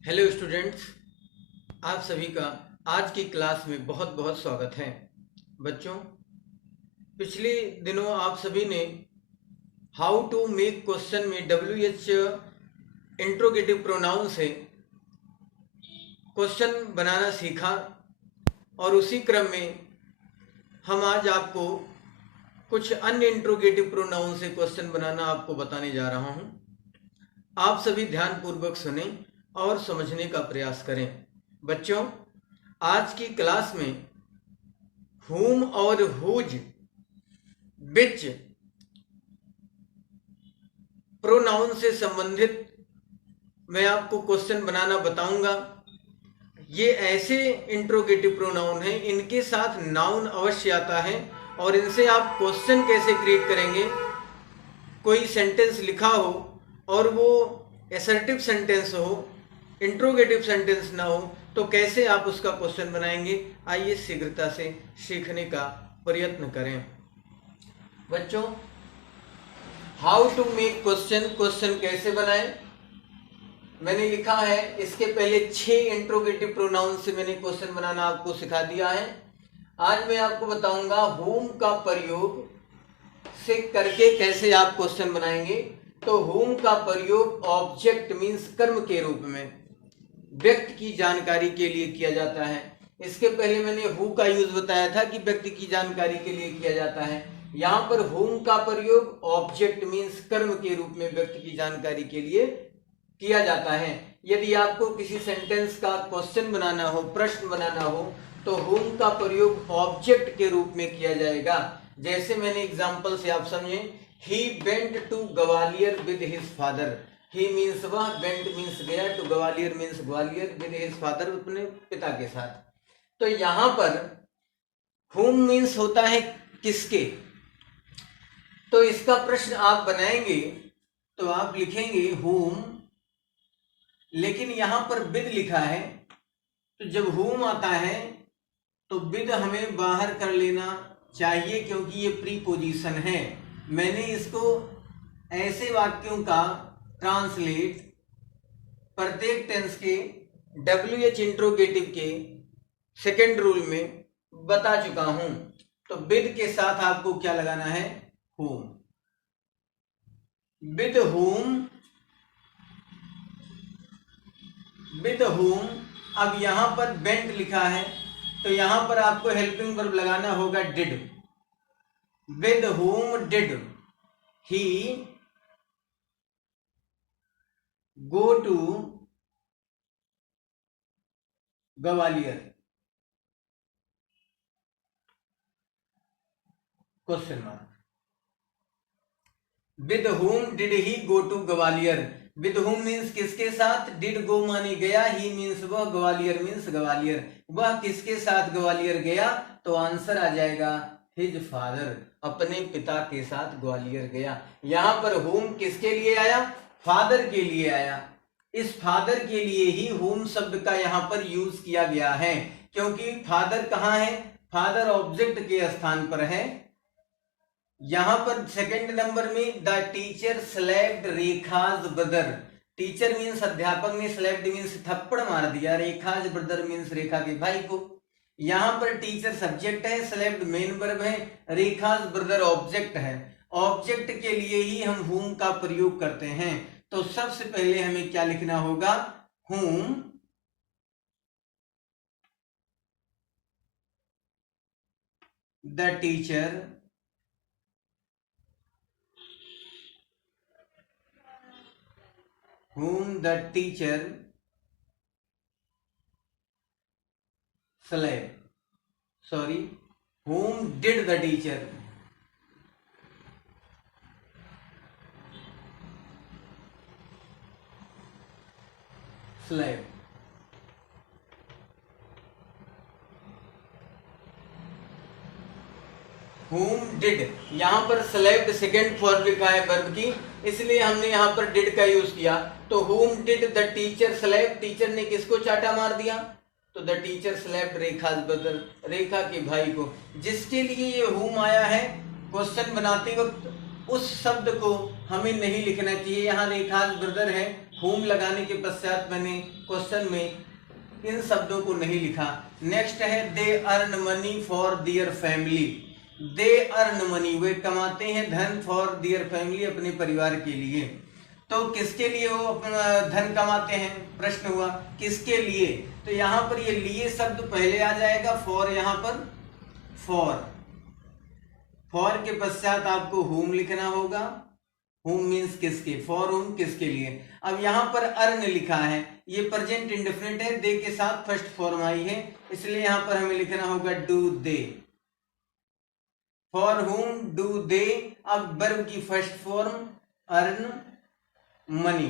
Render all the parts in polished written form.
Hello students, आप सभी का आज की क्लास में बहुत बहुत स्वागत है। बच्चों, पिछले दिनों आप सभी ने हाउ टू मेक क्वेश्चन में WH इंट्रोगेटिव प्रोनाउन से क्वेश्चन बनाना सीखा और उसी क्रम में हम आज आपको कुछ अन्य इंट्रोगेटिव प्रोनाउन से क्वेश्चन बनाना आपको बताने जा रहा हूं। आप सभी ध्यानपूर्वक सुने और समझने का प्रयास करें। बच्चों, आज की क्लास में whom और whose which प्रोनाउन से संबंधित मैं आपको क्वेश्चन बनाना बताऊंगा। ये ऐसे इंट्रोगेटिव प्रोनाउन हैं, इनके साथ नाउन अवश्य आता है और इनसे आप क्वेश्चन कैसे क्रिएट करेंगे। कोई सेंटेंस लिखा हो और वो असर्टिव सेंटेंस हो, इंट्रोगेटिव सेंटेंस ना हो, तो कैसे आप उसका क्वेश्चन बनाएंगे। आइए शीघ्रता से सीखने का प्रयत्न करें। बच्चों, how to make question, question कैसे बनाएं, मैंने लिखा है। इसके पहले 6 इंट्रोगेटिव प्रोनाउन से मैंने क्वेश्चन बनाना आपको सिखा दिया है। आज मैं आपको बताऊंगा whom का प्रयोग से करके कैसे आप क्वेश्चन बनाएंगे। तो whom का प्रयोग ऑब्जेक्ट मीन्स कर्म के रूप में व्यक्ति की जानकारी के लिए किया जाता है। इसके पहले मैंने who का यूज बताया था कि व्यक्ति की जानकारी के लिए किया जाता है। यहाँ पर whom का प्रयोग ऑब्जेक्ट मीन्स कर्म के रूप में व्यक्ति की जानकारी के लिए किया जाता है। यदि आपको किसी सेंटेंस का क्वेश्चन बनाना हो, प्रश्न बनाना हो, तो whom का प्रयोग ऑब्जेक्ट के रूप में किया जाएगा। जैसे मैंने एग्जांपल से आप समझे, he went to Gwalior with his father। he means वह, went मीन्स गया, to Gwalior means Gwalior, with his father अपने पिता के साथ। तो यहाँ पर whom मीन्स होता है किसके। तो इसका प्रश्न आप बनाएंगे तो आप लिखेंगे whom, लेकिन यहां पर विद लिखा है। तो जब whom आता है तो विद हमें बाहर कर लेना चाहिए क्योंकि ये प्रीपोजिशन है। मैंने इसको ऐसे वाक्यों का ट्रांसलेट प्रत्येक टेंस के WH इंट्रोगेटिव के सेकेंड रूल में बता चुका हूं। तो विद के साथ आपको क्या लगाना है, whom। विद whom अब यहां पर वेंट लिखा है तो यहां पर आपको हेल्पिंग वर्ब लगाना होगा did. With whom did he go to Gwalior, question mark. With whom did he go to Gwalior. With whom means किसके साथ, डिड गो माने गया, ही मीन्स वह, ग्वालियर मीन्स ग्वालियर। वह किसके साथ ग्वालियर गया, तो आंसर आ जाएगा हिज फादर, अपने पिता के साथ ग्वालियर गया। यहां पर whom किसके लिए आया, फादर के लिए आया। इस फादर के लिए ही whom शब्द का यहां पर यूज किया गया है, क्योंकि फादर कहां है, फादर ऑब्जेक्ट के स्थान पर है। यहां पर सेकंड नंबर में the teacher slapped Rekha's brother. Teacher means अध्यापक ने, स्लैप्ड मीन्स थप्पड़ मार दिया, रेखाज ब्रदर मीन्स रेखा के भाई को। यहां पर टीचर सब्जेक्ट है, स्लैप्ड मेन वर्ब है, रेखाज ब्रदर ऑब्जेक्ट है। ऑब्जेक्ट के लिए ही हम whom का प्रयोग करते हैं। तो सबसे पहले हमें क्या लिखना होगा, whom the teacher slave, sorry, whom did the teacher slave। whom did, यहाँ पर स्लेव्ड सेकेंड फॉर्म लिखा है वर्ब की, इसलिए हमने यहाँ पर डिड का यूज किया। तो whom did the teacher slave, teacher ने किसको चाटा मार दिया, तो द टीचर स्लेव्ड रेखाज ब्रदर, रेखा के भाई को। जिसके लिए ये whom आया है, क्वेश्चन बनाते वक्त उस शब्द को हमें नहीं लिखना चाहिए। यहाँ रेखाज ब्रदर है, whom लगाने के पश्चात मैंने क्वेश्चन में इन शब्दों को नहीं लिखा। नेक्स्ट है they earn money for their family. They earn money, वे कमाते हैं धन, फॉर दियर फैमिली, अपने परिवार के लिए। तो किसके लिए वो अपना धन कमाते हैं, प्रश्न हुआ किसके लिए। तो यहाँ पर ये लिए शब्द पहले आ जाएगा, फॉर यहाँ पर फॉर के पश्चात आपको whom लिखना होगा। whom मीन्स किसके, फॉर whom किसके लिए। अब यहाँ पर अर्न लिखा है, ये प्रेजेंट इंडेफिनिट है, दे के साथ फर्स्ट फॉर्म आई है, इसलिए यहाँ पर हमें लिखना होगा do they. For whom do दे। अब वर्ब की फर्स्ट फॉर्म अर्न मनी,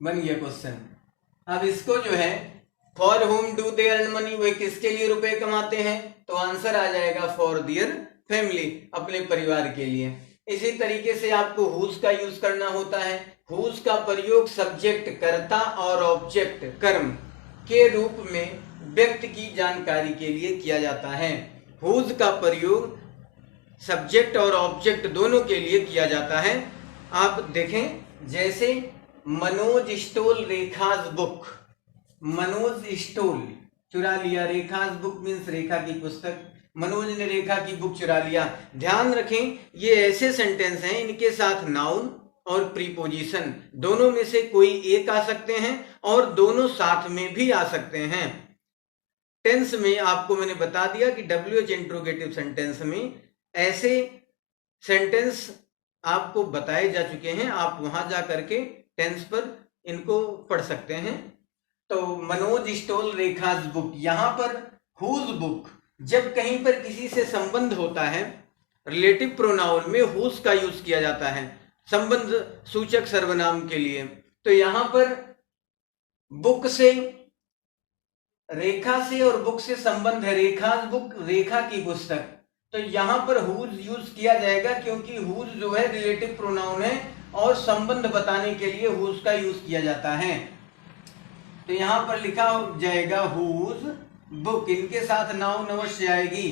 बन गया क्वेश्चन। अब इसको जो है for whom do they earn money, वे किसके लिए रुपए कमाते हैं, तो आंसर आ जाएगा फॉर दियर फैमिली, अपने परिवार के लिए। इसी तरीके से आपको हुज का यूज करना होता है। हुज का प्रयोग सब्जेक्ट कर्ता और ऑब्जेक्ट कर्म के रूप में व्यक्ति की जानकारी के लिए किया जाता है। हुज का प्रयोग सब्जेक्ट और ऑब्जेक्ट दोनों के लिए किया जाता है। आप देखें जैसे Manoj stole Rekha's book, Manoj stole चुरा लिया, रेखाज बुक मीन्स रेखा की पुस्तक, मनोज ने रेखा की बुक चुरा लिया। ध्यान रखें ये ऐसे सेंटेंस हैं, इनके साथ नाउन और प्रीपोजिशन दोनों में से कोई एक आ सकते हैं और दोनों साथ में भी आ सकते हैं। टेंस में आपको मैंने बता दिया कि WH इंट्रोगेटिव सेंटेंस में ऐसे सेंटेंस आपको बताए जा चुके हैं, आप वहां जा करके टेंस पर इनको पढ़ सकते हैं। तो मनोज स्टोल रेखाज बुक, यहां पर हुज बुक, जब कहीं पर किसी से संबंध होता है रिलेटिव प्रोनाउन में हुज का यूज किया जाता है संबंध सूचक सर्वनाम के लिए। तो यहां पर बुक से, रेखा से और बुक से संबंध है, रेखाज बुक रेखा की पुस्तक, तो यहां पर हुज यूज किया जाएगा क्योंकि हुज जो है रिलेटिव प्रोनाउन है और संबंध बताने के लिए हुज का यूज किया जाता है। तो यहां पर लिखा जाएगा हुज बुक, इनके साथ नाउन अवश्य आएगी,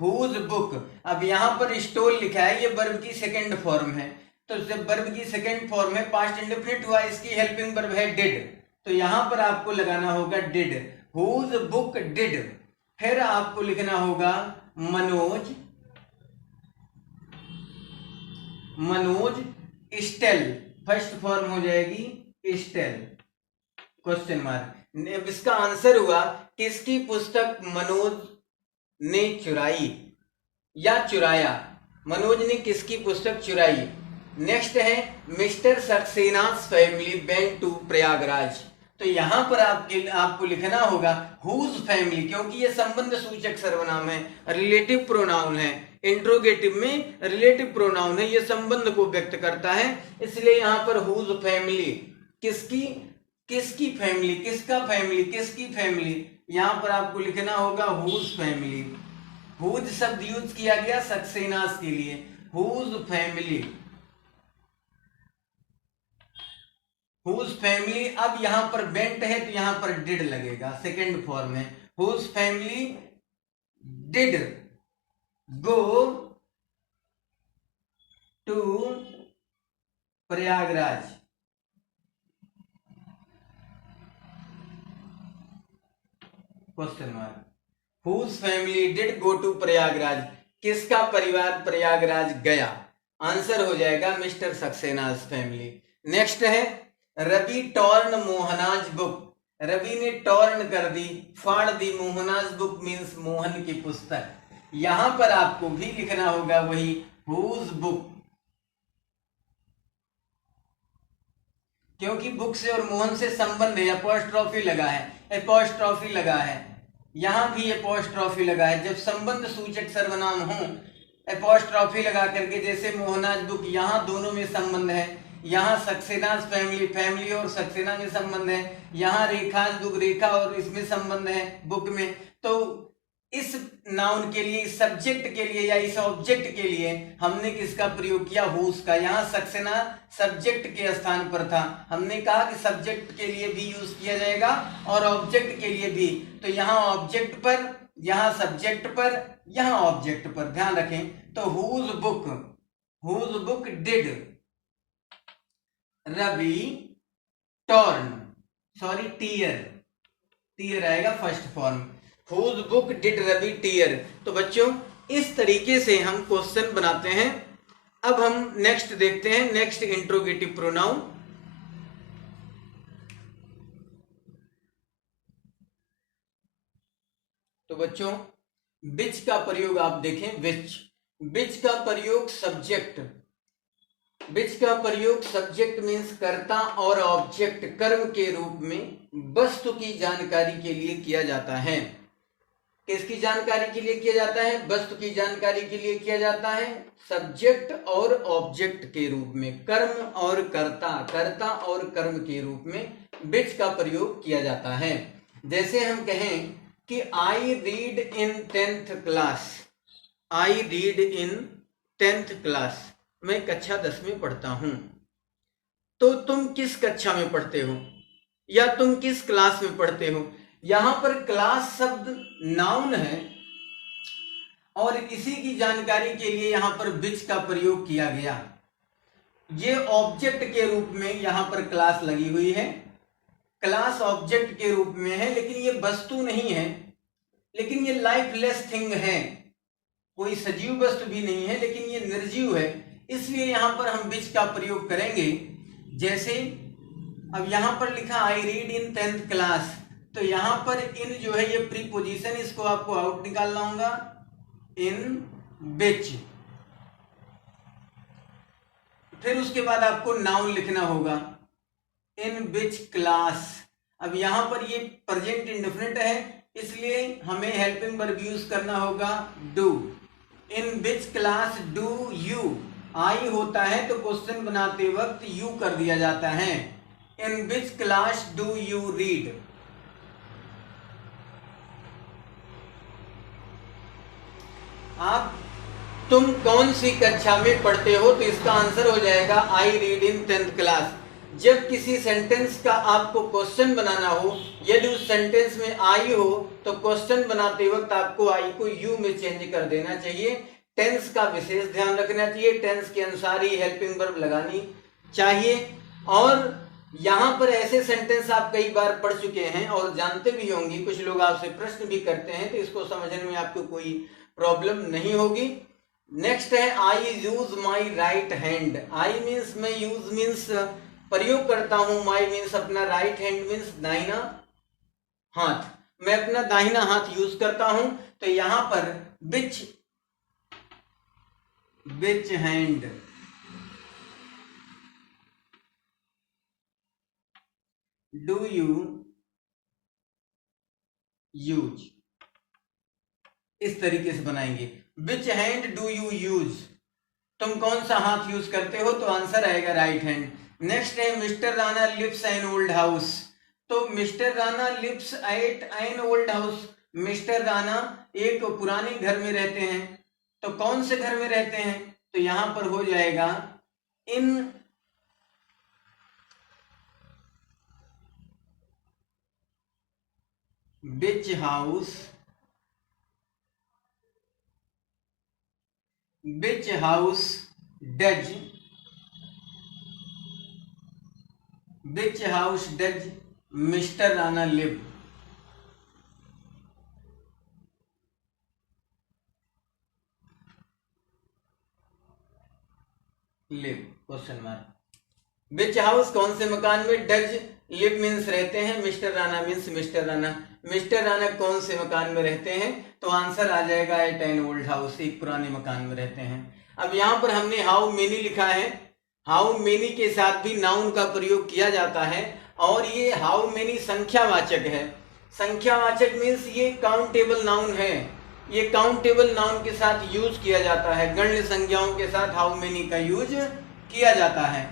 हुज बुक। अब यहां पर स्टोल लिखा है, ये वर्ब की सेकंड फॉर्म है, तो जब वर्ब की सेकंड फॉर्म है, पास्ट इंडेफिनिट हुआ, इसकी हेल्पिंग वर्ब है डिड, तो यहां पर आपको लगाना होगा डिड, हुज बुक डिड। फिर आपको लिखना होगा मनोज स्टेल, फर्स्ट फॉर्म हो जाएगी स्टेल, क्वेश्चन मार्क। इसका आंसर हुआ किसकी पुस्तक मनोज ने चुराई या चुराया, मनोज ने किसकी पुस्तक चुराई। नेक्स्ट है mister Saxena's family went to Prayagraj, तो यहां पर आपको लिखना होगा हुज फैमिली, क्योंकि ये संबंध सूचक सर्वनाम है, रिलेटिव प्रोनाउन है, इंट्रोगेटिव में रिलेटिव प्रोनाउन है, ये संबंध को व्यक्त करता है, इसलिए यहां पर हुज फैमिली, किसकी फैमिली, किसका फैमिली, किसकी फैमिली, यहां पर आपको लिखना होगा हुज फैमिली। हुज शब्द यूज किया गया सक्सेनास के लिए, हुज फैमिली, हुज फैमिली। अब यहां पर वेंट है तो यहां पर डिड लगेगा, सेकेंड फॉर्म है, whose family did go to Prayagraj, question mark. Whose family did go to Prayagraj, किसका परिवार प्रयागराज गया, आंसर हो जाएगा मिस्टर सक्सेना's फैमिली। नेक्स्ट है रवि टॉर्न मोहनाज बुक, रवि ने टॉर्न कर दी, फाड़ दी, मोहनाज बुक मीन्स मोहन की पुस्तक, यहां पर आपको भी लिखना होगा वही हुज बुक, क्योंकि बुक से और मोहन से संबंध है, अपॉस्ट्रोफी लगा है, अपॉस्ट्रोफी लगा है, यहां भी अपॉस्ट्रोफी लगा है। जब संबंध सूचक सर्वनाम हो अपॉस्ट्रोफी लगा करके, जैसे मोहनाज बुक, यहां दोनों में संबंध है, यहाँ सक्सेना's फैमिली, फैमिली और सक्सेना में संबंध है, यहाँ रेखाज बुक, रेखा और इसमें संबंध है बुक में, तो इस नाउन के लिए, इस सब्जेक्ट के लिए या इस ऑब्जेक्ट के लिए हमने किसका प्रयोग किया, हुज का। यहाँ सक्सेना सब्जेक्ट के स्थान पर था, हमने कहा कि सब्जेक्ट के लिए भी यूज किया जाएगा और ऑब्जेक्ट के लिए भी, तो यहाँ ऑब्जेक्ट पर, यहाँ सब्जेक्ट पर, यहाँ ऑब्जेक्ट पर, ध्यान रखें। तो whose book did Ravi torn, sorry tear आएगा first form, whose book did Ravi tear. तो बच्चों इस तरीके से हम क्वेश्चन बनाते हैं। अब हम नेक्स्ट देखते हैं, नेक्स्ट इंट्रोगेटिव प्रोनाउन। तो बच्चों विच का प्रयोग आप देखें, विच का प्रयोग सब्जेक्ट, विच का प्रयोग सब्जेक्ट मीन्स कर्ता और ऑब्जेक्ट कर्म के रूप में वस्तु की जानकारी के लिए किया जाता है। किसकी जानकारी के लिए किया जाता है? वस्तु की जानकारी के लिए किया जाता है। सब्जेक्ट और ऑब्जेक्ट के रूप में, कर्म और कर्ता, कर्ता और कर्म के रूप में विच का प्रयोग किया जाता है। जैसे हम कहें कि I read in 10th class, I read in 10th class, मैं कक्षा 10 में पढ़ता हूं। तो तुम किस कक्षा में पढ़ते हो या तुम किस क्लास में पढ़ते हो? यहां पर क्लास शब्द नाउन है और इसी की जानकारी के लिए यहां पर विच का प्रयोग किया गया। ये ऑब्जेक्ट के रूप में यहां पर क्लास लगी हुई है, क्लास ऑब्जेक्ट के रूप में है, लेकिन ये वस्तु नहीं है, लेकिन ये लाइफलेस थिंग है, कोई सजीव वस्तु भी नहीं है, लेकिन ये निर्जीव है, इसलिए यहां पर हम विच का प्रयोग करेंगे। जैसे अब यहां पर लिखा I read in 10th class, तो यहां पर इन जो है ये प्रीपोजिशन, इसको आपको आउट निकालना होगा, इन विच। फिर उसके बाद आपको नाउन लिखना होगा, इन विच क्लास। अब यहां पर ये प्रेजेंट इंडेफिनिट है, इसलिए हमें हेल्पिंग वर्ब यूज करना होगा do. In which class do you, I होता है तो क्वेश्चन बनाते वक्त यू कर दिया जाता है। In which class do you read, आप तुम कौन सी कक्षा में पढ़ते हो? तो इसका आंसर हो जाएगा I read in 10th class. जब किसी सेंटेंस का आपको क्वेश्चन बनाना हो, यदि उस सेंटेंस में आई हो तो क्वेश्चन बनाते वक्त आपको आई को यू में चेंज कर देना चाहिए। टेंस का विशेष ध्यान रखना चाहिए, टेंस के अनुसार ही हेल्पिंग वर्ब लगानी चाहिए। और यहाँ पर ऐसे सेंटेंस आप कई बार पढ़ चुके हैं और जानते भी होंगे, कुछ लोग आपसे प्रश्न भी करते हैं, तो इसको समझने में आपको कोई प्रॉब्लम नहीं होगी। नेक्स्ट है I use my right hand. I means मैं, यूज मीन्स प्रयोग करता हूं, माई मीन्स अपना, राइट हैंड मीन्स दाहिना हाथ, मैं अपना दाहिना हाथ यूज करता हूं। तो यहां पर विच, विच हैंड डू यू यूज, इस तरीके से बनाएंगे, विच हैंड डू यू यूज, तुम कौन सा हाथ यूज करते हो? तो आंसर आएगा राइट हैंड। नेक्स्ट है mister Rana lives an old house. तो mister Rana lives at an old house, mister Rana एक पुराने घर में रहते हैं। तो कौन से घर में रहते हैं? तो यहां पर हो जाएगा in which house, which house does, which house does mister Rana live. Live question mark, which house कौन से मकान में, डज लिव मीन्स रहते हैं, mister Rana means mister Rana, mister Rana कौन से मकान में रहते हैं? तो आंसर आ जाएगा एट एन ओल्ड हाउस, एक पुराने मकान में रहते हैं। अब यहां पर हमने हाउ मेनी लिखा है, हाउ मेनी के साथ भी नाउन का प्रयोग किया जाता है और ये हाउ मेनी संख्यावाचक है। संख्यावाचक मीन्स ये काउंटेबल नाउन है, ये काउंटेबल नाउन के साथ यूज किया जाता है, गण्य संज्ञाओं के साथ हाउ मेनी का यूज किया जाता है।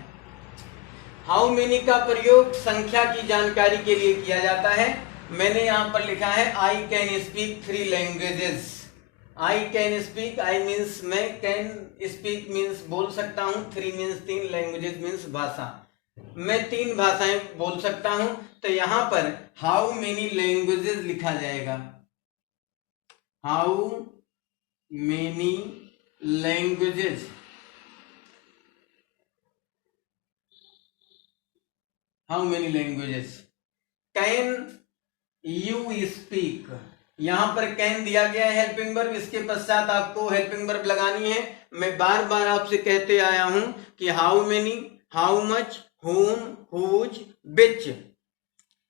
हाउ मेनी का प्रयोग संख्या की जानकारी के लिए किया जाता है। मैंने यहां पर लिखा है I can speak 3 languages. I can speak, I means मैं, कैन स्पीक मीन्स बोल सकता हूं, 3 मीन्स 3, लैंग्वेजेस मीन्स भाषा, मैं 3 भाषाएं बोल सकता हूं। तो यहां पर हाउ मेनी लैंग्वेजेस लिखा जाएगा, how many languages, how many languages can you speak. यहां पर कैन दिया गया है हेल्पिंग वर्ब, इसके पश्चात आपको हेल्पिंग वर्ब लगानी है। मैं बार बार आपसे कहते आया हूं कि how many, how much, whom, whose, which,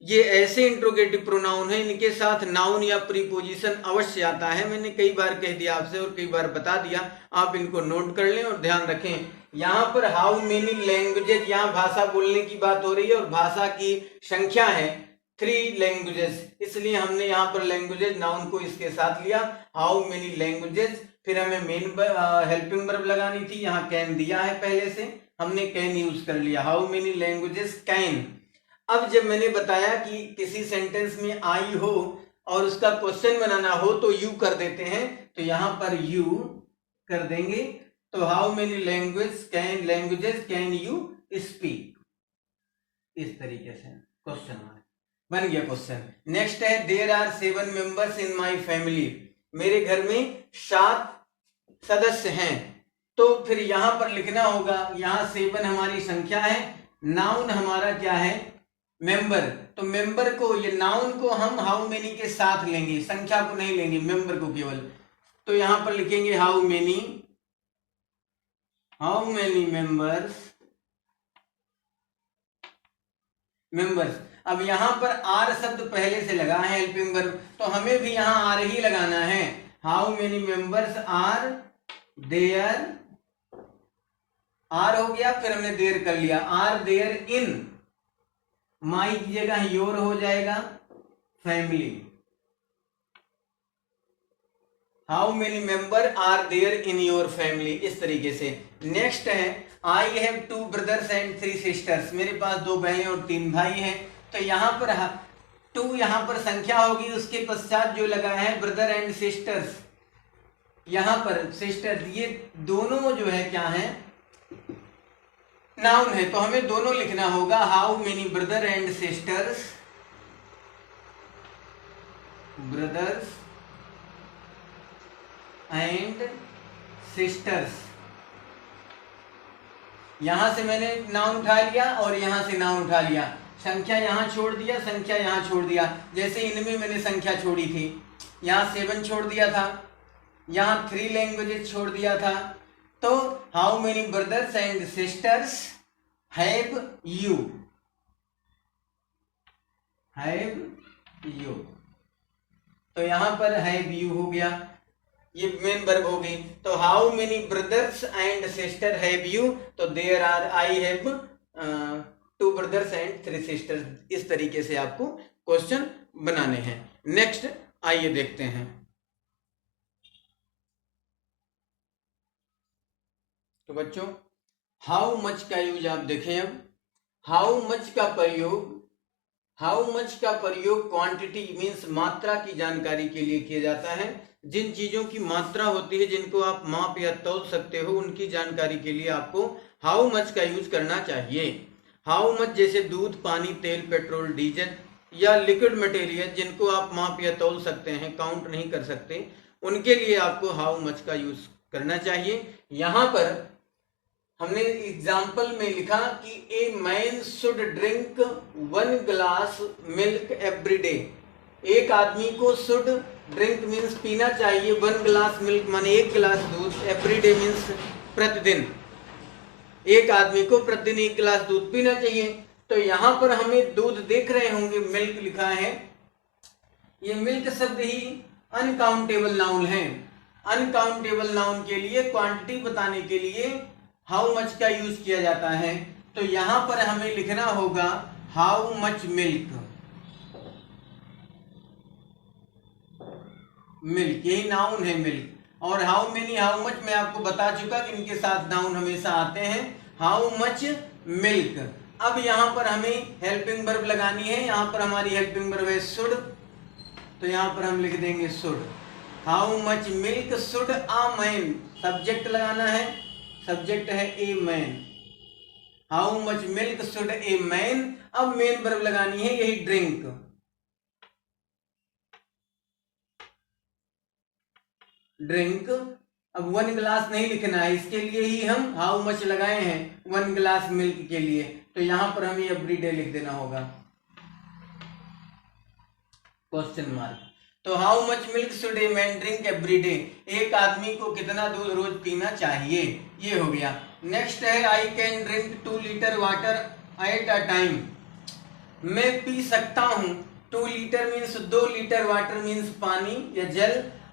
ये ऐसे इंट्रोगेटिव प्रोनाउन है, इनके साथ नाउन या प्रीपोजिशन अवश्य आता है। मैंने कई बार कह दिया आपसे और कई बार बता दिया, आप इनको नोट कर लें और ध्यान रखें। यहाँ पर हाउ मेनी लैंग्वेजेस, यहाँ भाषा बोलने की बात हो रही है और भाषा की संख्या है 3 लैंग्वेजेस, इसलिए हमने यहाँ पर लैंग्वेजेस नाउन को इसके साथ लिया। हाउ मेनी लैंग्वेजेस, फिर हमें मेन हेल्पिंग वर्ब लगानी थी, यहाँ कैन दिया है पहले से, हमने कैन यूज कर लिया। How many languages can. अब जब मैंने बताया कि किसी सेंटेंस में आई हो और उसका क्वेश्चन बनाना हो तो यू कर देते हैं, तो यहां पर यू कर देंगे। तो how many languages can you speak, इस तरीके से क्वेश्चन बन गया क्वेश्चन। नेक्स्ट है there are 7 members in my family. मेरे घर में 7 सदस्य हैं। तो फिर यहां पर लिखना होगा, यहां 7 हमारी संख्या है, नाउन हमारा क्या है, मेंबर। तो मेंबर को, ये नाउन को हम हाउ मेनी के साथ लेंगे, संख्या को नहीं लेंगे, मेंबर को केवल। तो यहां पर लिखेंगे हाउ मेनी मेंबर्स। अब यहां पर आर शब्द पहले से लगा है हेल्पिंग वर्ब, तो हमें भी यहां आर ही लगाना है। How many members are there, are हो गया, फिर हमने देयर कर लिया, आर देयर इन, माई की जगह योर हो जाएगा, family. How many member are there in your family, इस तरीके से। नेक्स्ट है I have 2 brothers and 3 sisters. मेरे पास 2 बहनें और 3 भाई हैं। तो यहाँ पर 2 यहाँ पर संख्या होगी, उसके पश्चात जो लगा है ब्रदर एंड सिस्टर्स, यहाँ पर सिस्टर, ये दोनों जो है क्या है, नाउन है। तो हमें दोनों लिखना होगा, how many brother and sisters, brothers and sisters. यहां से मैंने नाउन उठा लिया और यहां से नाउन उठा लिया, संख्या यहां छोड़ दिया, संख्या यहां छोड़ दिया। जैसे इनमें मैंने संख्या छोड़ी थी, यहां 7 छोड़ दिया था, यहां 3 लैंग्वेजेस छोड़ दिया था। तो how many brothers and sisters have you, तो यहां पर हैव यू हो गया, ये मेन वर्ब हो गई। तो how many brothers and sister have you, तो there are, I have 2 brothers and 3 sisters. इस तरीके से आपको क्वेश्चन बनाने हैं। नेक्स्ट आइए देखते हैं। तो बच्चों हाउ मच का यूज आप देखें। अब हाउ मच का प्रयोग क्वांटिटी मीन्स मात्रा की जानकारी के लिए किया जाता है। जिन चीजों की मात्रा होती है, जिनको आप माप या तौल सकते हो, उनकी जानकारी के लिए आपको हाउ मच का यूज करना चाहिए। हाउ मच जैसे दूध, पानी, तेल, पेट्रोल, डीजल या लिक्विड मटेरियल, जिनको आप माप या तौल सकते हैं, काउंट नहीं कर सकते, उनके लिए आपको हाउ मच का यूज करना चाहिए। यहां पर हमने एग्जाम्पल में लिखा कि a man should drink 1 glass milk every day. एक आदमी को शुड ड्रिंक मीन्स पीना चाहिए, 1 ग्लास मिल्क माने 1 गिलास दूध, एवरी डे मीन्स प्रतिदिन, एक आदमी को प्रतिदिन 1 गिलास दूध पीना चाहिए। तो यहां पर हमें दूध देख रहे होंगे, मिल्क लिखा है, ये मिल्क शब्द ही अनकाउंटेबल नाउन है। अनकाउंटेबल नाउन के लिए क्वांटिटी बताने के लिए हाउ मच का यूज किया जाता है। तो यहां पर हमें लिखना होगा हाउ मच मिल्क, यही नाउन है मिल्क। और हाउ मेनी, हाउ मच मैं आपको बता चुका कि इनके साथ नाउन हमेशा आते हैं। How much milk. अब यहां पर हमें हेल्पिंग वर्ब लगानी है, यहां पर हमारी हेल्पिंग वर्ब है शुड, तो यहां पर हम लिख देंगे should. How much milk should a man, subject लगाना है, सब्जेक्ट है a man. How much milk should a man. अब मेन वर्ब लगानी है, यही ड्रिंक, ड्रिंक। अब 1 गिलास नहीं लिखना है, इसके लिए ही हम हाउ मच लगाए हैं, 1 गिलास मिल्क के लिए। तो यहां पर हमें एवरीडे लिख देना होगा क्वेश्चन मार्क। तो how much milk should a man drink every day, एक आदमी को कितना दूध रोज पीना चाहिए, ये हो गया। नेक्स्ट है I can drink 2 litre water at a time, मैं पी सकता हूं 2 litre means 2 litre water means पानी या जल,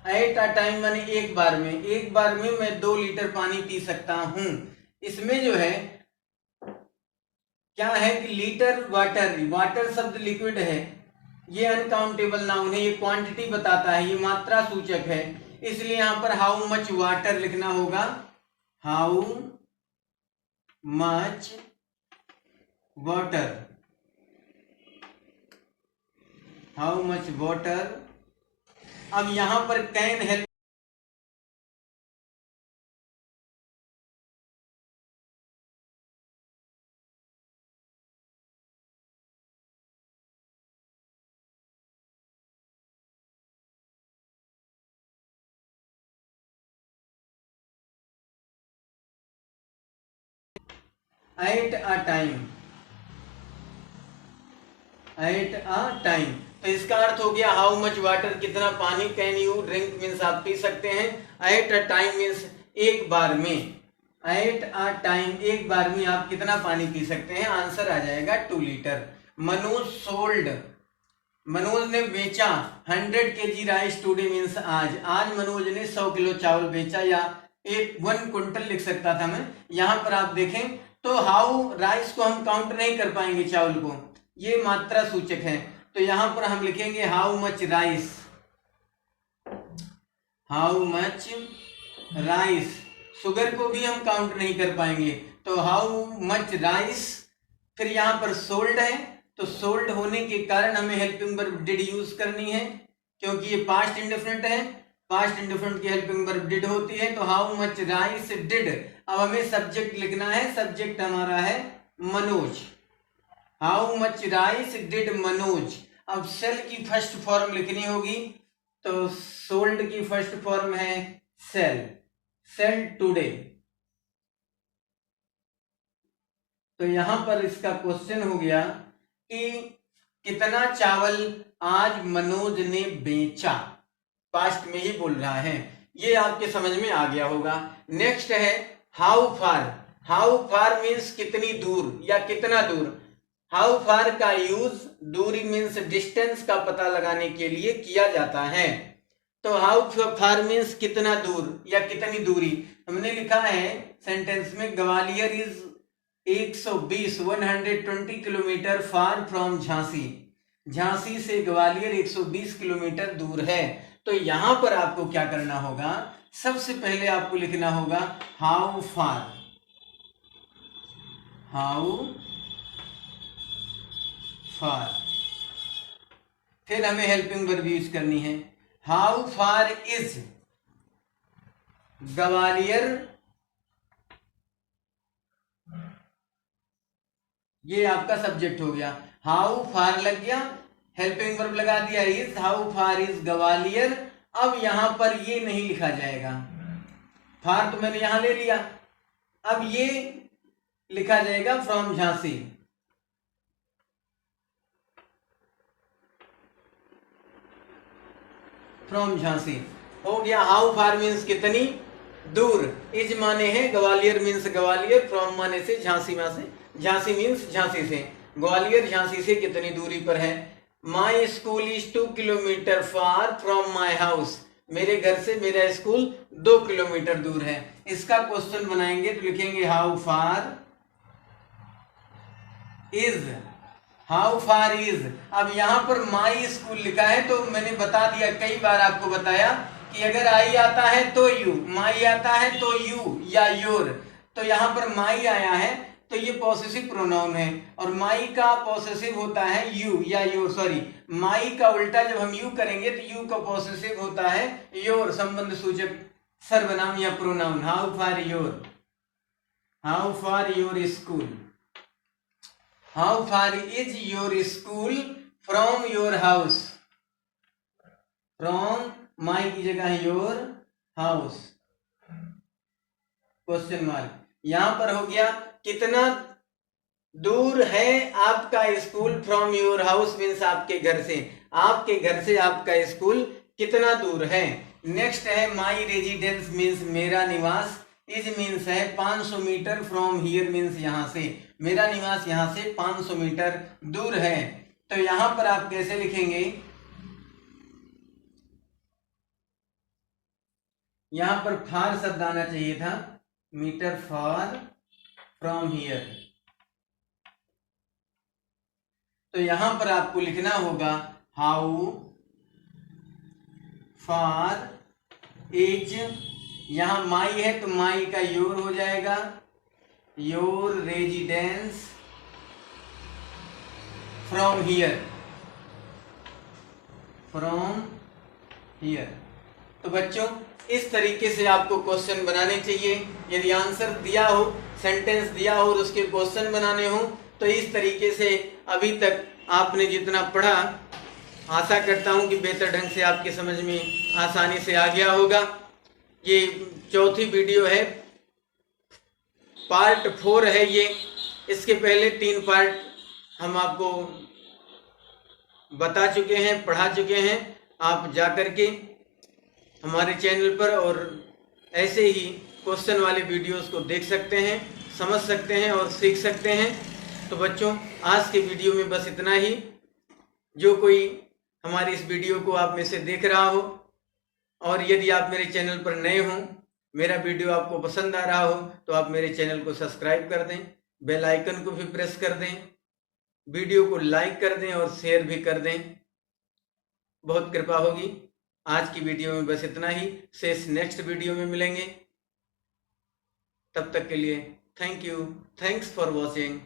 एट अ टाइम माने एक बार में मैं 2 लीटर पानी पी सकता हूं। इसमें जो है क्या है कि लीटर वाटर शब्द लिक्विड है, ये अनकाउंटेबल नाउन है, ये क्वांटिटी बताता है, ये मात्रा सूचक है, इसलिए यहां पर हाउ मच वाटर लिखना होगा, how much water, how much water. अब यहां पर can help, at a time, at a time, तो इसका अर्थ हो गया हाउ मच वाटर, कितना पानी कैन यू ड्रिंक मीन्स आप पी सकते हैं, एट अ टाइम मीन्स एक बार में, एट अ टाइम एक बार में आप कितना पानी पी सकते हैं, आंसर आ जाएगा 2 लीटर। मनोज सोल्ड, मनोज ने बेचा 100 kg राइस टुडे मीन्स आज मनोज ने 100 किलो चावल बेचा, या 1 क्विंटल लिख सकता था मैं। यहां पर आप देखें तो हाउ राइस को हम काउंट नहीं कर पाएंगे, चावल को, ये मात्रा सूचक है, तो यहां पर हम लिखेंगे how much rice, how much rice, sugar को भी हम काउंट नहीं कर पाएंगे, तो हाउ मच राइस। फिर यहां पर सोल्ड है, तो सोल्ड होने के कारण हमें हेल्पिंग वर्ब डिड यूज करनी है, क्योंकि ये पास्ट इंडेफिनिट है, पास्ट इंडेफिनिट की हेल्पिंग वर्ब डिड होती है, तो हाउ मच राइस डिड। अब हमें सब्जेक्ट लिखना है, सब्जेक्ट हमारा है Manoj, how much rice did Manoj. अब सेल की फर्स्ट फॉर्म लिखनी होगी, तो सोल्ड की फर्स्ट फॉर्म है सेल, सेल टुडे। तो यहां पर इसका क्वेश्चन हो गया कि कितना चावल आज मनोज ने बेचा, पास्ट में ही बोल रहा है, ये आपके समझ में आ गया होगा। नेक्स्ट है how far, how far means कितनी दूर या कितना दूर, हाउ फार का यूज दूरी मीन्स डिस्टेंस का पता लगाने के लिए किया जाता है, तो हाउ फार मीन्स कितना दूर या कितनी दूरी। हमने लिखा है सेंटेंस में Gwalior is 120 kilometre far from Jhansi, Jhansi से ग्वालियर 120 किलोमीटर दूर है, तो यहां पर आपको क्या करना होगा, सबसे पहले आपको लिखना होगा हाउ फार, हाउ फार, फिर हमें हेल्पिंग वर्ब यूज करनी है, हाउ फार इज ग्वालियर, ये आपका सब्जेक्ट हो गया, हाउ फार लग गया, हेल्पिंग वर्ब लगा दिया is, how far is Gwalior. अब यहां पर ये नहीं लिखा जाएगा, फार तो मैंने यहां ले लिया, अब ये लिखा जाएगा फ्रॉम झांसी, फ्रॉम झांसी हो गया। हाउ फार मीन्स कितनी दूर, इज माने है ग्वालियर मीन्स ग्वालियर, फ्रॉम माने से झांसी में से, झांसी मीन्स झांसी से, ग्वालियर झांसी से कितनी दूरी पर है। My school is 2 kilometre far from my house, मेरे घर से मेरा स्कूल 2 किलोमीटर दूर है। इसका क्वेश्चन बनाएंगे तो लिखेंगे how far is, how far is. अब यहां पर माई स्कूल लिखा है, तो मैंने बता दिया, कई बार आपको बताया कि अगर आई आता है तो यू, माई आता है तो यू या योर, तो यहां पर माई आया है तो ये पॉसेसिव प्रोनाउन है, और माई का पॉसेसिव होता है यू या योर, सॉरी माई का उल्टा जब हम यू करेंगे तो यू का पॉसेसिव होता है योर, संबंध सूचक सर्वनाम या pronoun. How far your, how far your school, how far is your school from your house, from my की जगह है योर हाउस, क्वेश्चन मार्क। यहां पर हो गया कितना दूर है आपका school from your house means आपके घर से, आपके घर से आपका स्कूल कितना दूर है। नेक्स्ट है माई रेजिडेंस मीन्स मेरा निवास, इज मीन्स है 500 मीटर, फ्रॉम हियर मीन्स यहाँ से, मेरा निवास यहाँ से 500 मीटर दूर है। तो यहाँ पर आप कैसे लिखेंगे, यहाँ पर फार शब्द आना चाहिए था, मीटर फार फ्रॉम हियर। तो यहां पर आपको लिखना होगा हाउ फार इज, यहां माई है तो माई का योर हो जाएगा, your residence from here, from here. तो बच्चों इस तरीके से आपको क्वेश्चन बनाने चाहिए। यदि आंसर दिया हो, सेंटेंस दिया हो और उसके क्वेश्चन बनाने हो तो इस तरीके से अभी तक आपने जितना पढ़ा, आशा करता हूं कि बेहतर ढंग से आपके समझ में आसानी से आ गया होगा। ये चौथी वीडियो है, पार्ट 4 है ये। इसके पहले 3 पार्ट हम आपको बता चुके हैं, पढ़ा चुके हैं। आप जाकर के हमारे चैनल पर और ऐसे ही क्वेश्चन वाले वीडियोस को देख सकते हैं, समझ सकते हैं और सीख सकते हैं। तो बच्चों आज के वीडियो में बस इतना ही। जो कोई हमारी इस वीडियो को आप में से देख रहा हो और यदि आप मेरे चैनल पर नए हों, मेरा वीडियो आपको पसंद आ रहा हो तो आप मेरे चैनल को सब्सक्राइब कर दें, बेल आइकन को भी प्रेस कर दें, वीडियो को लाइक कर दें और शेयर भी कर दें, बहुत कृपा होगी। आज की वीडियो में बस इतना ही, शेष नेक्स्ट वीडियो में मिलेंगे। तब तक के लिए thank you, thanks for watching.